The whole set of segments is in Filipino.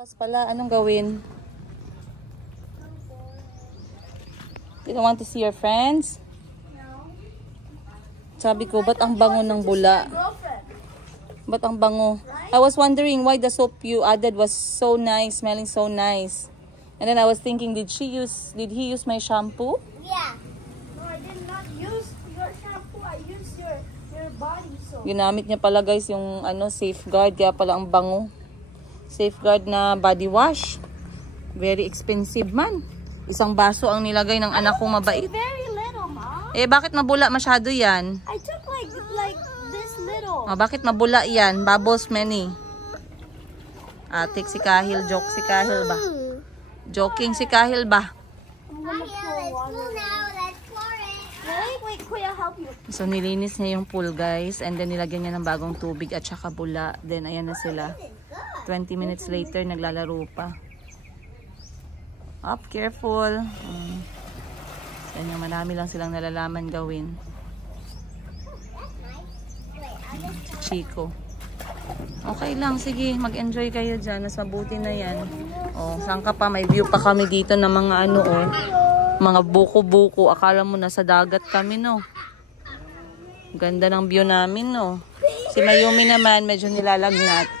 Bukas pala, anong gawin? You don't want to see your friends? No. Sabi ko, ba't ang bango ng bula? Ba't ang bango? I was wondering why the soap you added was so nice, smelling so nice. And then I was thinking, did he use my shampoo? Yeah. No, I did not use your shampoo. I used your body soap. Ginamit niya pala guys yung Safeguard, kaya pala ang bango. Safeguard na body wash. Very expensive man. Isang baso ang nilagay ng anak kong mabait. Very little, Mom. Eh, bakit mabula masyado yan? I took like this little. Oh, bakit mabula yan? Bubbles many. Atik si Kahil. Joke si Kahil ba? Joking si Kahil ba? I'm gonna pour water. Really? Wait, Kuya, help you. So, nilinis niya yung pool, guys. And then, nilagyan niya ng bagong tubig at saka bula. Then, ayan na sila. 20 minutes later, naglalaro pa. Up, careful. Kanya marami lang silang nalalaman gawin. Chico. Okay lang, sige. Mag-enjoy kayo dyan. Mas mabuti na yan. Oh, saan ka pa? May view pa kami dito ng mga mga buko-buko. Akala mo nasa dagat kami, no? Ganda ng view namin, no? Si Mayumi naman, medyo nilalagnat.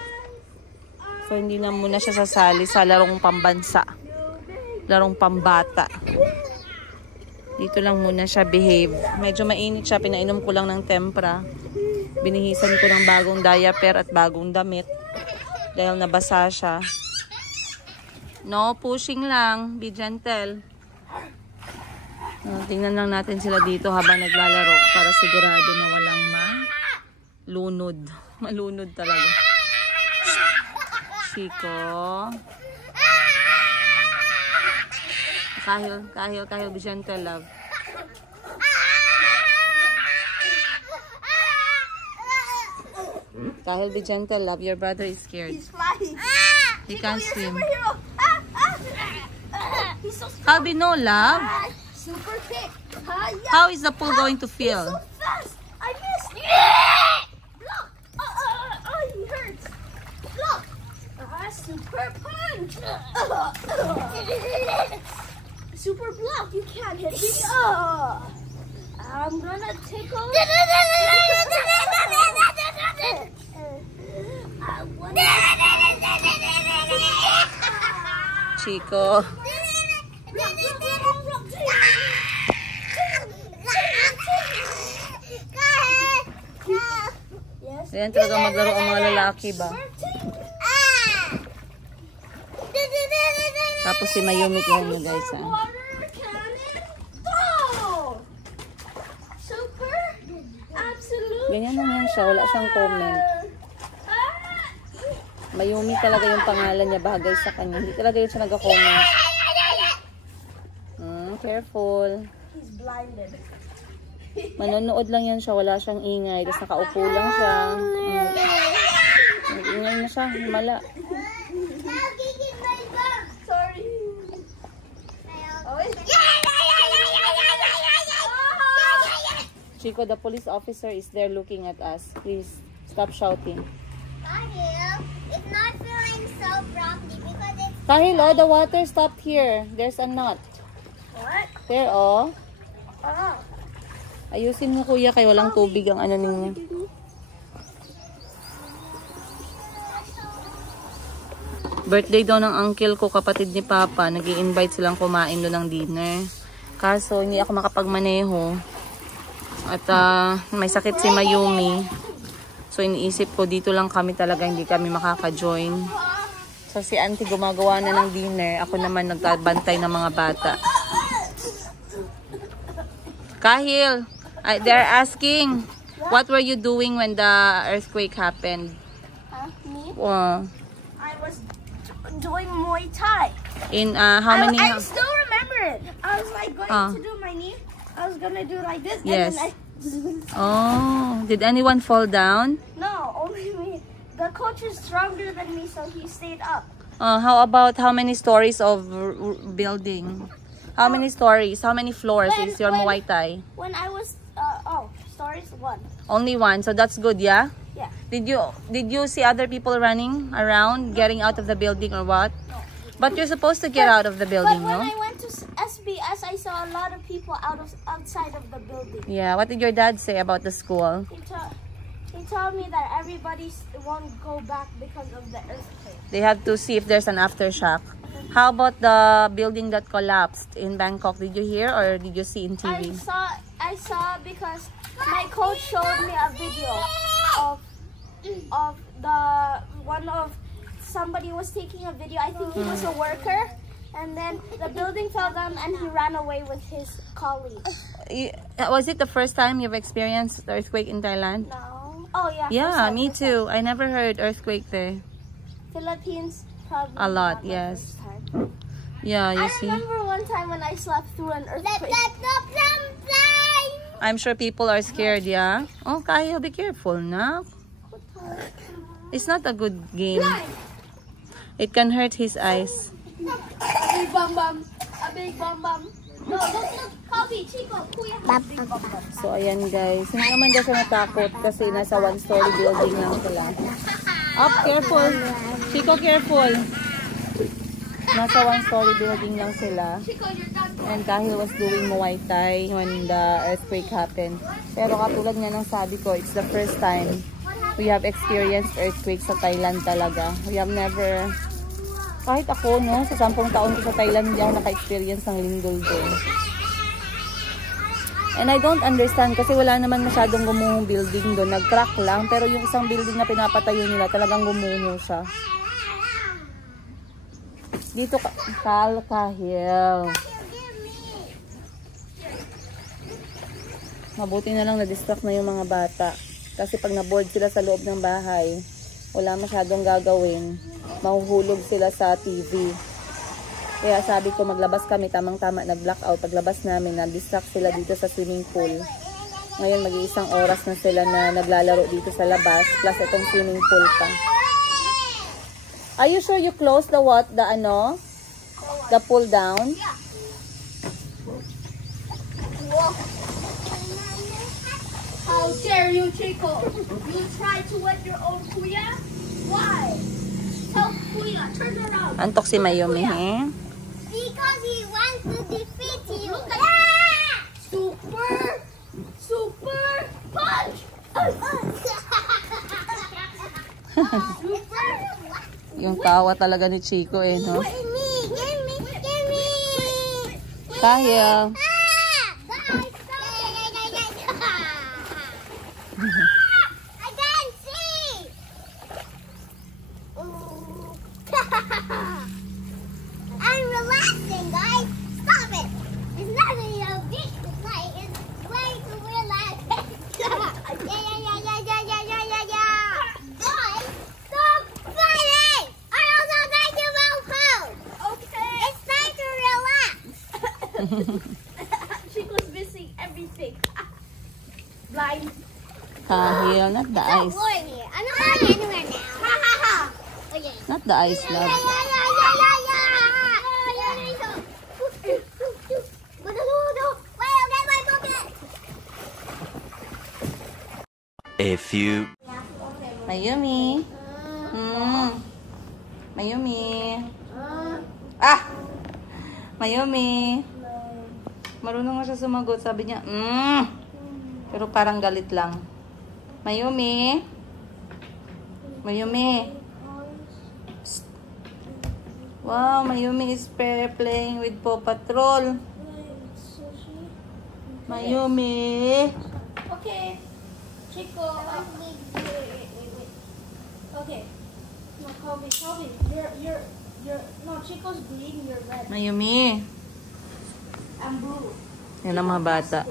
So, hindi na muna siya sasali sa larong pambansa. Larong pambata. Dito lang muna siya behave. Medyo mainit siya. Pinainom ko lang ng tempra. Binihisan ko ng bagong diaper at bagong damit. Dahil nabasa siya. No, pushing lang. Be gentle. Tingnan lang natin sila dito habang naglalaro para sigurado na walang malunod. Malunod talaga. Chico. Kahil, be gentle, love. Kahil, be gentle, love. Your brother is scared. He's flying. He can't swim. He's so strong. How do you know, love? Super quick. How is the pool going to feel? So fast. I missed. Look. He hurts. Look. Super punch. Super block. You can't hit me. I'm gonna tickle. Chico. Ayan talaga maglaro ang mga lalaki ba? Tapos si Mayumi ko nyo guys ha. Ganyan lang yan siya. Wala siyang comment. Mayumi talaga yung pangalan niya. Bagay sa kanya. Hindi talaga yun siya nag-comment. Careful. He's blinded. Manonood lang yan siya. Wala siyang ingay. Tapos nakaupo lang siya. Nag-ingay na siya. Mala. Sorry. Chico, the police officer is there looking at us. Please, stop shouting. Kahil, it's not feeling so frothy because it's... Kahil, oh, the water stopped here. There's a knot. What? There, oh. Oh. Ayusin mo, kuya, kaya walang tubig ang ano ninyo. Birthday daw ng uncle ko, kapatid ni Papa. Nag-i-invite silang kumain doon ng dinner. Kaso, hindi ako makapagmaneho. At may sakit si Mayumi. So, iniisip ko, dito lang kami talaga, hindi kami makaka-join. So, si auntie gumagawa na ng dinner. Ako naman nagbantay ng mga bata. Kahil, they're asking, what were you doing when the earthquake happened? Me? I was doing Muay Thai. In how many? I still remember it. I was like going to do my knee. I was gonna do like this. Yes. And then Oh, did anyone fall down? No, only me. The coach is stronger than me, so he stayed up. How about how many stories of building? How many stories? How many floors is your Muay Thai? When I was, stories 1. Only one, so that's good, yeah? Yeah. Did you see other people running around, getting out of the building or what? But you're supposed to get out of the building, but when no? I went to SBS, I saw a lot of people outside of the building. Yeah, what did your dad say about the school? He told me that everybody won't go back because of the earthquake. They have to see if there's an aftershock. How about the building that collapsed in Bangkok? Did you hear or did you see in TV? I saw because my coach showed me a video of somebody was taking a video. I think he was a worker, and then the building fell down and he ran away with his colleagues. Was it the first time you've experienced the earthquake in Thailand? No. Oh yeah. Yeah, me too. I never heard earthquake there. Philippines probably A lot, not my yes. first time. Yeah, you I see. remember one time when I slept through an earthquake. I'm sure people are scared, yeah? Oh, Kyle, be careful, na. It's not a good game. It can hurt his eyes. A big bum bum. A big bum bum. No, look. Coffee, Chico. Kuya has big bum bum. So, ayan guys. Hindi naman daw siya natakot kasi nasa one-story building lang sila. Up, careful. Chico, careful. Nasa one-story building lang sila. And Kahil was doing Muay Thai when the earthquake happened. Pero katulad nga ng sabi ko, it's the first time we have experienced earthquake sa Thailand talaga. We have never... Kahit ako, no, sa 10 taon ko sa Thailand, hindi ako naka-experience ng lindol doon. And I don't understand kasi wala naman masyadong gumuhong building doon. Nag-crack lang, pero yung isang building na pinapatayo nila, talagang gumuho siya. Dito, Kahil. Mabuti na lang na-distract na yung mga bata. Kasi pag na-board sila sa loob ng bahay, wala masyadong gagawin. Mahuhulog sila sa TV. Kaya sabi ko maglabas kami, tamang-tama nag-blackout. Paglabas namin, na-distract sila dito sa swimming pool. Ngayon mag-iisang oras na sila na naglalaro dito sa labas. Plus itong swimming pool pa. Are you sure you closed the pull down? How dare you, Chico? You tried to wet your own kuya? Why? Tell Kuya, turn around. Antok si Mayumi, eh? Because he wants to defeat you. Super punch! Super. Yung tawa talaga ni Chico, eh, no? Give me. Kahil. I can't see. I'm relaxing, guys. Stop it. It's not really a big fight. It's way too relaxing. Yeah. Guys, stop fighting. I also like to welcome. Okay. It's time to relax. She was missing everything. Blind. Kahil, not the ice. I'm not going anywhere now. Okay. Not the ice, love. A few. Mayumi. Mayumi. Ah! Mayumi. Marunong nga siya sumagot. Sabi niya, pero parang galit lang. Mayumi. Psst. Wow, Mayumi is playing with Paw Patrol. Mayumi. Okay. Chico. Wait. Okay. No, Kobe. You're no, Chico's green, you're red. Mayumi. I'm blue. Yan ang mga bata.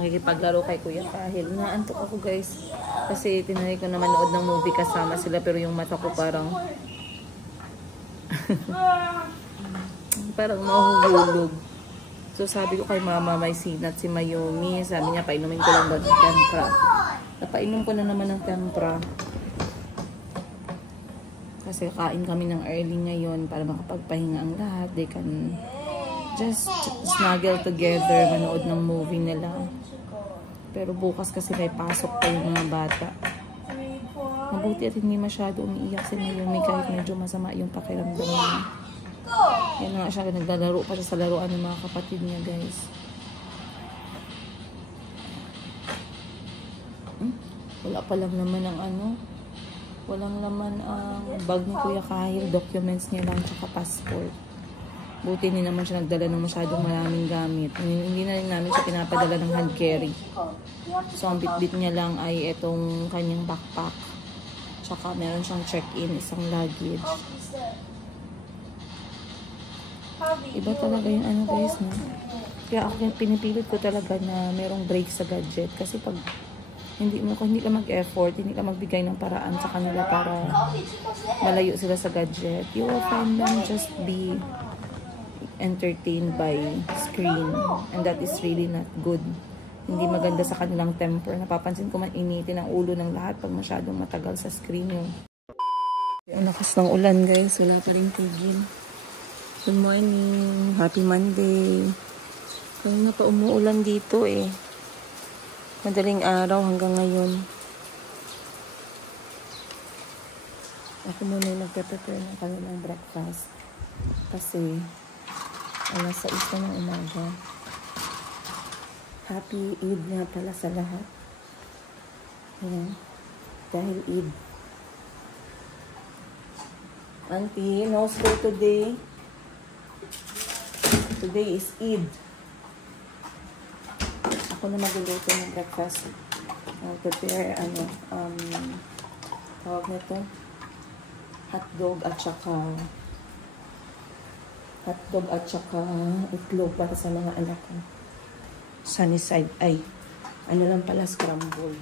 Nakikipaglaro kay Kuya Kahil. Naantok ako, guys. Kasi tinanay ko na manood ng movie kasama sila pero yung mata ko parang parang mahuhulog. So sabi ko kay mama, may sinat si Mayumi. Sabi niya, painumin ko lang daw ng tempra. Napainom ko na naman ng tempra. Kasi kain kami ng early ngayon para makapagpahinga ang lahat. They can just snuggle together, manood ng movie nila. Pero bukas kasi may pasok pa yung mga bata. Mabuti at hindi masyado umiiyak si Mayumi kahit medyo masama yung pakiramdam niya. Yan nga siya, naglalaro pa siya sa laruan ng mga kapatid niya, guys. Wala pa lang naman ang walang laman ang bag ni Kuya Kahil, documents niya lang tsaka passport. Buti hindi naman siya nagdala ng masyadong maraming gamit. Hindi na rin namin siya pinapadala ng hand carry. So ang bitbit niya lang ay itong kanyang backpack. Tsaka meron siyang check-in, isang luggage. Iba talaga yung guys, no? Kaya ako pinipilit ko talaga na merong break sa gadget. Kasi pag kung hindi ka mag-effort, hindi ka magbigay ng paraan sa kanila para malayo sila sa gadget, you will find them just be entertained by screen. And that is really not good. Hindi maganda sa kanilang temper. Napapansin ko initin ang ulo ng lahat pag masyadong matagal sa screen yung. Ang lakas ng ulan, guys. Wala pa rin tigil. Good morning. Happy Monday. Kanina pa umuulan dito eh. Madaling araw hanggang ngayon. Ako muna yung nagpe-prepare ng kanilang breakfast. Kasi alas 6 na ng umaga. Happy Eid nga pala sa lahat. Ayan. Dahil Eid. Auntie, no school today. Today is Eid. Ako na magluluto ng breakfast. I'll prepare, tawag nito, hotdog at saka itlog para sa mga anak ko. Sunny side, lang pala, scramble.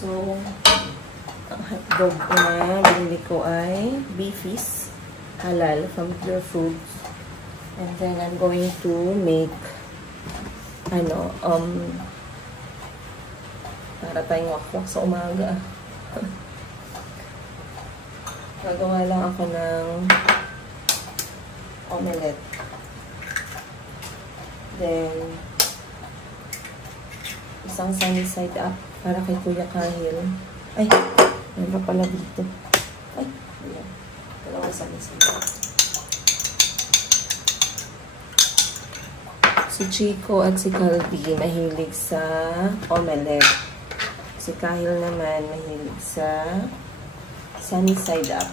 So, ang hotdog na binili ko ay beefies, halal, from Pure Foods. And then, I'm going to make, para tayong wakwak sa umaga. Gagawa lang ako ng omelette. Then, isang sunny side up para kay Kuya Kahil. Ay, meron pala dito. Ay, ayan. Dalawang sunny side up. Si Chico at si Calvi mahilig sa omelette. Si Kahil naman mahilig sa sunny side up.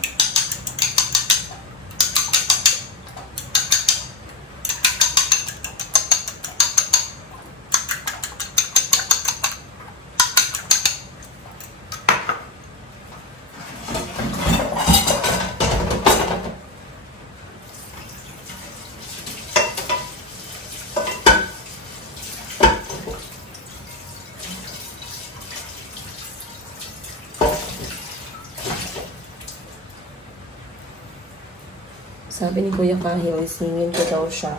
Sabi ni Kuya Kahil, isingin ko daw siya.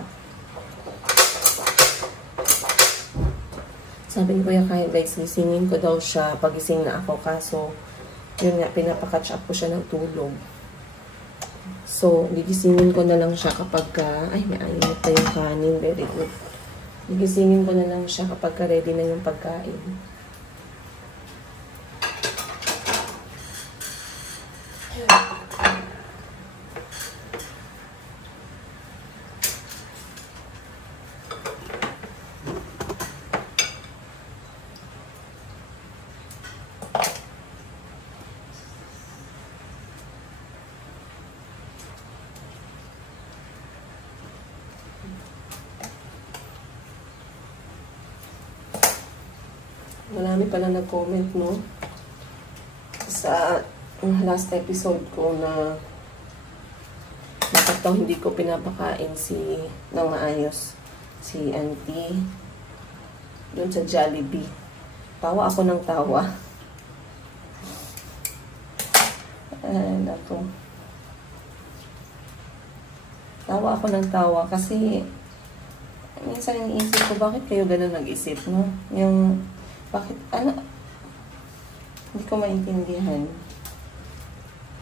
Sabi ni Kuya Kahil, guys, isingin ko daw siya pag-ising na ako. Kaso, yun nga, pinapakatch up ko siya ng tulog. So, gigisingin ko na lang siya kapag ay, may ayunit na yung kanin. Very good. Gigisingin ko na lang siya kapag ready na yung pagkain. Marami pala nag-comment, no? Sa last episode ko na bakit daw hindi ko pinapakain ng maayos si Auntie doon sa Jollibee. Tawa ako ng tawa. Naku. Tawa ako ng tawa kasi minsan iniisip ko bakit kayo ganun nag-isip, no? Yung bakit, hindi ko maintindihan.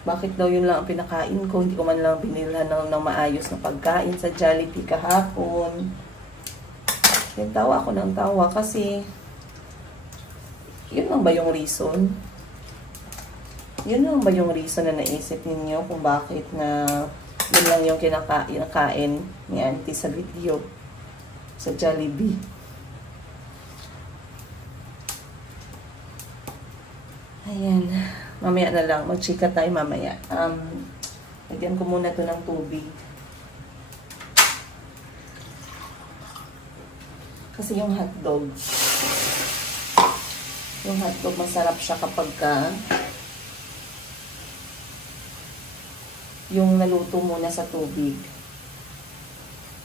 Bakit daw yun lang ang pinakain ko, hindi ko man lang binilhan ng maayos na pagkain sa Jollibee kahapon. Yung tawa ako ng tawa kasi yun lang ba yung reason? Yun lang ba yung reason na naisip ninyo kung bakit na yun lang yung kinakain ni Auntie sa video sa Jollibee? Ayan. Mamaya na lang. Magchika tayo mamaya. Lagyan ko muna to ng tubig. Kasi yung hotdog masarap siya kapag yung naluto muna sa tubig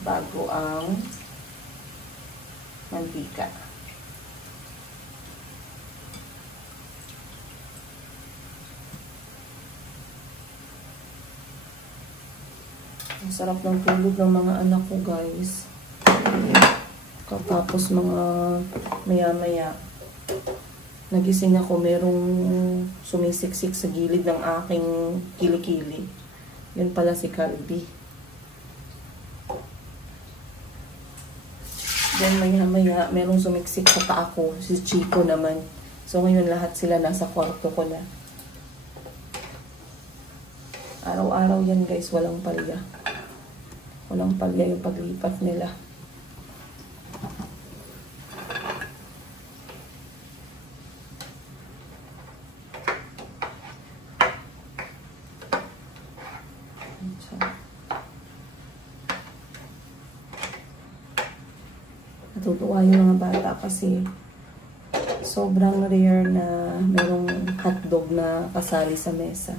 bago ang mantika. Ang sarap ng tulog ng mga anak ko, guys. Tapos mga maya-maya nagising ako, merong sumisiksik sa gilid ng aking kilikili. Yun pala si Calby. Then maya-maya merong sumiksik sa paa ko, si Chico naman. So ngayon lahat sila nasa kwarto ko na. Araw-araw yan, guys, walang palya. Walang palya yung paglipat nila. Natutuwa yung mga bata kasi sobrang rare na merong hotdog na kasali sa mesa.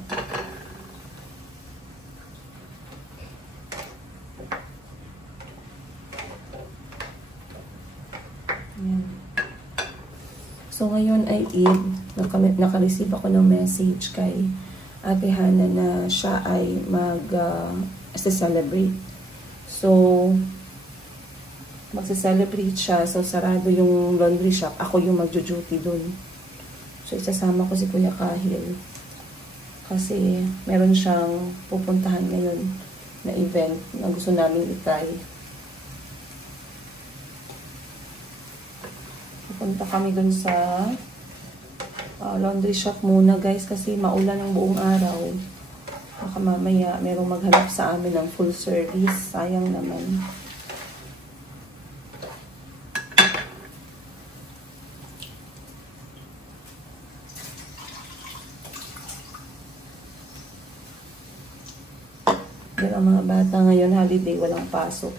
Ayan. So ngayon ay Eid, naka-receive ako ng message kay Ate Hana na siya ay mag-celebrate. So magse-celebrate siya. So, sarado yung laundry shop. Ako yung magjo-duty dun. So, isasama ko si Kuya Kahil. Kasi, meron siyang pupuntahan ngayon na event na gusto namin itry. Pupunta kami dun sa laundry shop muna, guys, kasi maulan ng buong araw. Baka mamaya, merong maghanap sa amin ng full service. Sayang naman. Pero ang mga bata ngayon, holiday, walang pasok.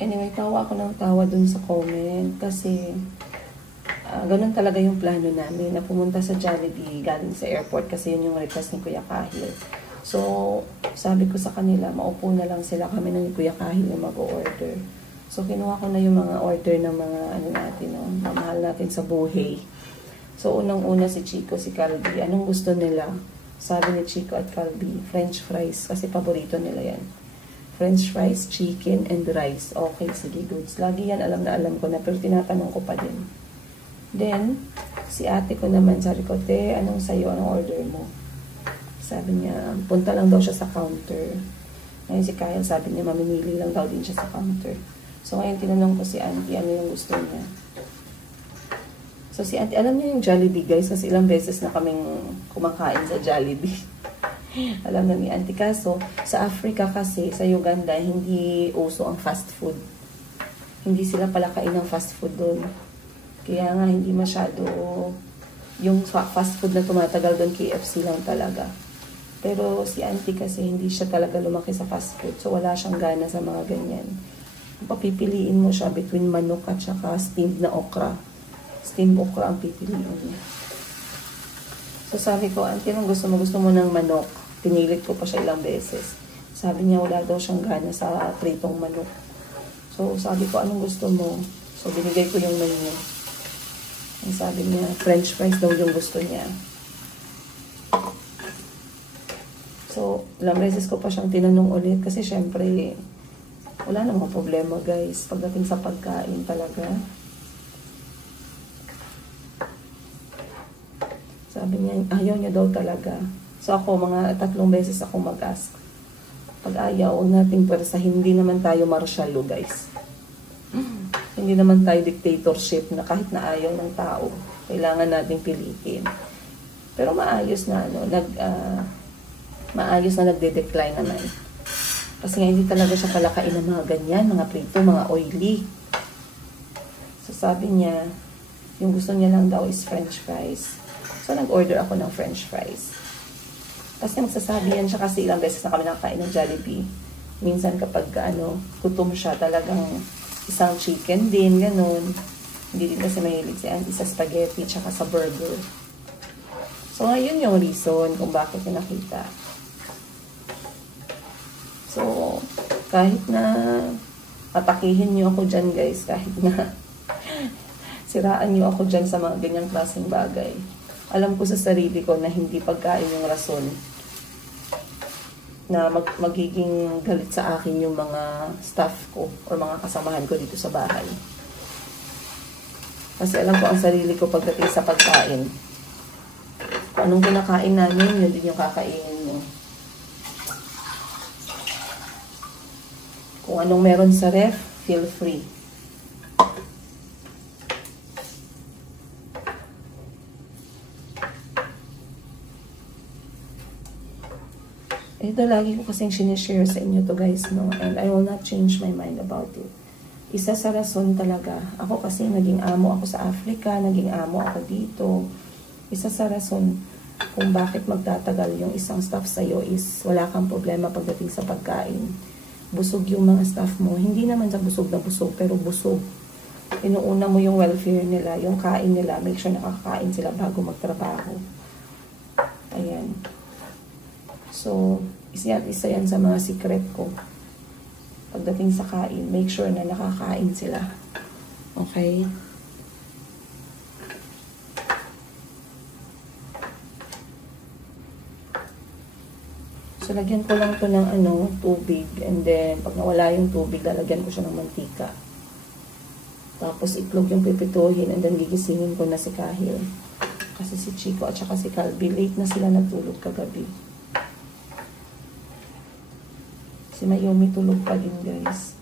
Anyway, tawa ako ng tawa dun sa comment kasi ganun talaga yung plano namin na pumunta sa Jollibee galing sa airport kasi yun yung request ni Kuya Kahil. So, sabi ko sa kanila, maupo na lang sila kami ng Kuya Kahil na mag-order. So, kinuha ko na yung mga order ng mga natin, no? Mamahal natin sa buhay. So, unang-una si Chico, si Calby. Anong gusto nila? Sabi ni Chico at Calby, French fries. Kasi paborito nila yan. French fries, chicken, and rice. Okay, sige, goods. Lagi yan, alam na alam ko na. Pero tinatanong ko pa din. Then, si ate ko naman, sabi ko, te, anong sayo? Anong order mo? Sabi niya, punta lang daw siya sa counter. Ngayon si Kyle, sabi niya, mamimili lang daw din siya sa counter. So, ngayon tinanong ko si auntie, ano yung gusto niya? So, si auntie, alam niya yung Jollibee, guys, kasi ilang beses na kaming kumakain sa Jollibee. Alam na ni auntie. Kaso, sa Africa kasi, sa Uganda, hindi uso ang fast food. Hindi sila pala kain ng fast food doon. Kaya nga, hindi masyado yung fast food na tumatagal doon, KFC lang talaga. Pero si auntie kasi, hindi siya talaga lumaki sa fast food. So, wala siyang gana sa mga ganyan. Papipiliin mo siya between manok at saka steamed na okra. Steamed okra ang pipiliin niya. So sabi ko, auntie, anong gusto mo? Gusto mo ng manok? Pinilit ko pa siya ilang beses. Sabi niya, wala daw siyang gana sa pritong manok. So sabi ko, anong gusto mo? So binigay ko yung menu. Ang sabi niya, french fries daw yung gusto niya. So, ilang beses ko pa siyang tinanong ulit kasi syempre, wala namang problema guys pagdating sa pagkain talaga. Sabi niya, ayaw niya daw talaga. So ako, mga 3 beses ako mag-ask. Pag ayaw, huwag nating pwersa, hindi naman tayo martial law guys. Hindi naman tayo dictatorship na kahit na ayaw ng tao, kailangan nating pilitin. Pero maayos na, maayos na nagde-decline naman. Kasi nga hindi talaga siya palakain ng mga ganyan, mga prito, mga oily. So sabi niya, yung gusto niya lang daw is french fries. So nag-order ako ng french fries. Kasi magsasabi yan siya kasi ilang beses na kami nakakain ng Jollibee. Minsan kapag gutom siya, talagang isang chicken din, ganun. Hindi din kasi mahilig si Auntie sa spaghetti tsaka sa burger. So ngayon yung reason kung bakit niya nakita. So, kahit na atakihin niyo ako dyan guys, kahit na siraan niyo ako dyan sa mga ganyang klaseng bagay, alam ko sa sarili ko na hindi pagkain yung rason na magiging galit sa akin yung mga staff ko o mga kasamahan ko dito sa bahay. Kasi alam ko ang sarili ko pagdating sa pagkain. Kung anong kinakain namin, yun din yung kakainin nyo. Kung anong meron sa ref, feel free. Ito lagi ko kasing sinishare sa inyo to guys, no? And I will not change my mind about it. Isa sa rason talaga, ako kasi naging amo ako sa Africa, naging amo ako dito. Isa sa rason kung bakit magtatagal yung isang staff sa'yo is wala kang problema pagdating sa pagkain. Busog yung mga staff mo. Hindi naman sa busog na busog, pero busog. Inuuna mo yung welfare nila, yung kain nila. Make sure nakakain sila bago magtrabaho. Ayan. So, isa yan sa mga secret ko. Pagdating sa kain, make sure na nakakain sila. Okay? So, lagyan ko lang to ng tubig. And then, pag nawala yung tubig, lalagyan ko siya ng mantika. Tapos, itlog yung pipituhin. And then, gigisingin ko na si Kahil. Kasi si Chico at saka si Calby, late na sila natulog kagabi. Si Mayumi tulog pa din, guys.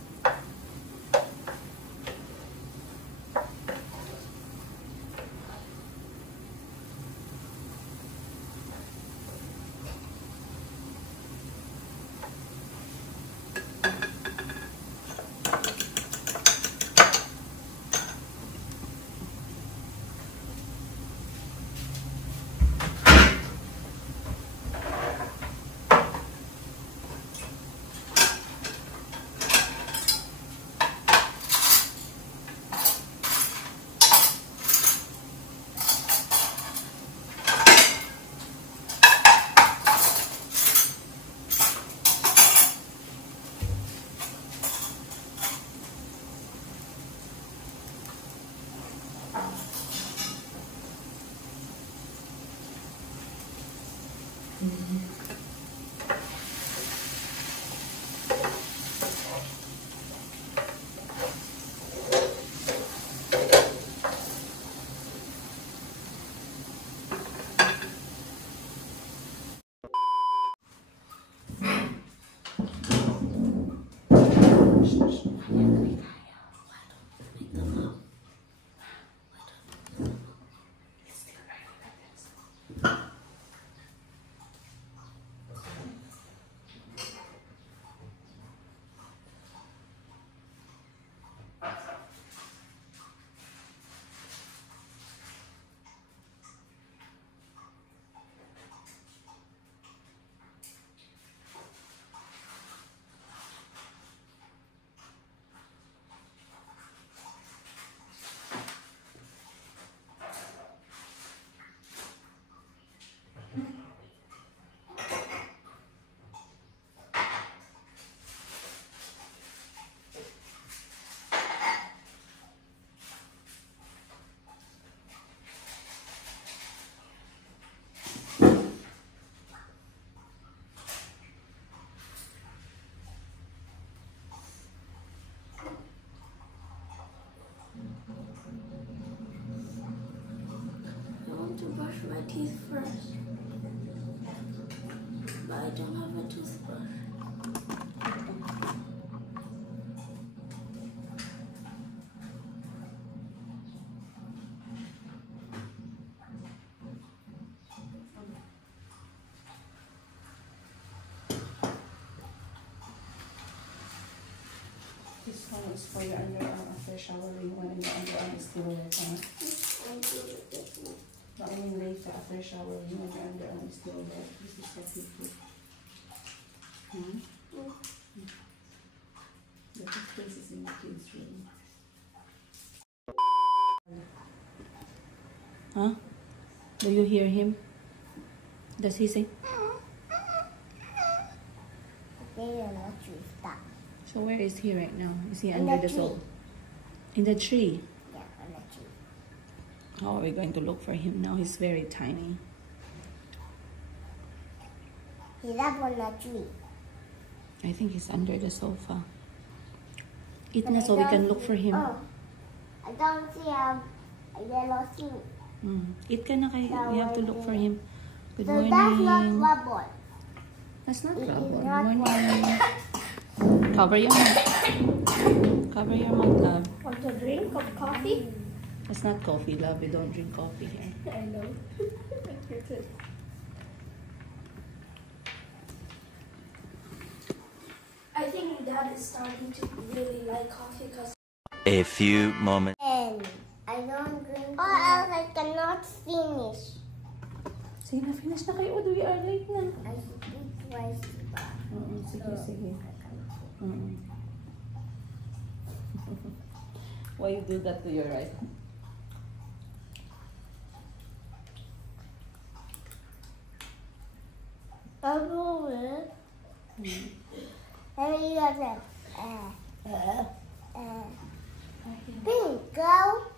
my teeth first. But I don't have a toothbrush. This one is for your underarm after showering when your underarm is still wet. No, I mean later after showering when your underarm is still wet. This is what you put. The toothpaste is in the kids' room. Huh? Do you hear him? Does he say? So where is he right now? Is he under the sofa? In the tree? Yeah, on the tree. How are we going to look for him now? He's very tiny. He's up on the tree. I think he's under the sofa. Eat na so we can look for him. Oh, I don't see a yellow thing. Eat ka na kayo. We have to look for him. Good So morning. that's not rubber. That's not It is rubber. not Good morning. Cover your mouth. Cover your mouth, love. Want to drink of coffee? It's not coffee, love. We don't drink coffee here. I know. I think Dad is starting to really like coffee because. A few moments. And I don't drink. Or else I cannot finish. Sige na, finish na kayo. We are late na. I speak twice. Sige, sige. Why you do that to your right? Pink girl.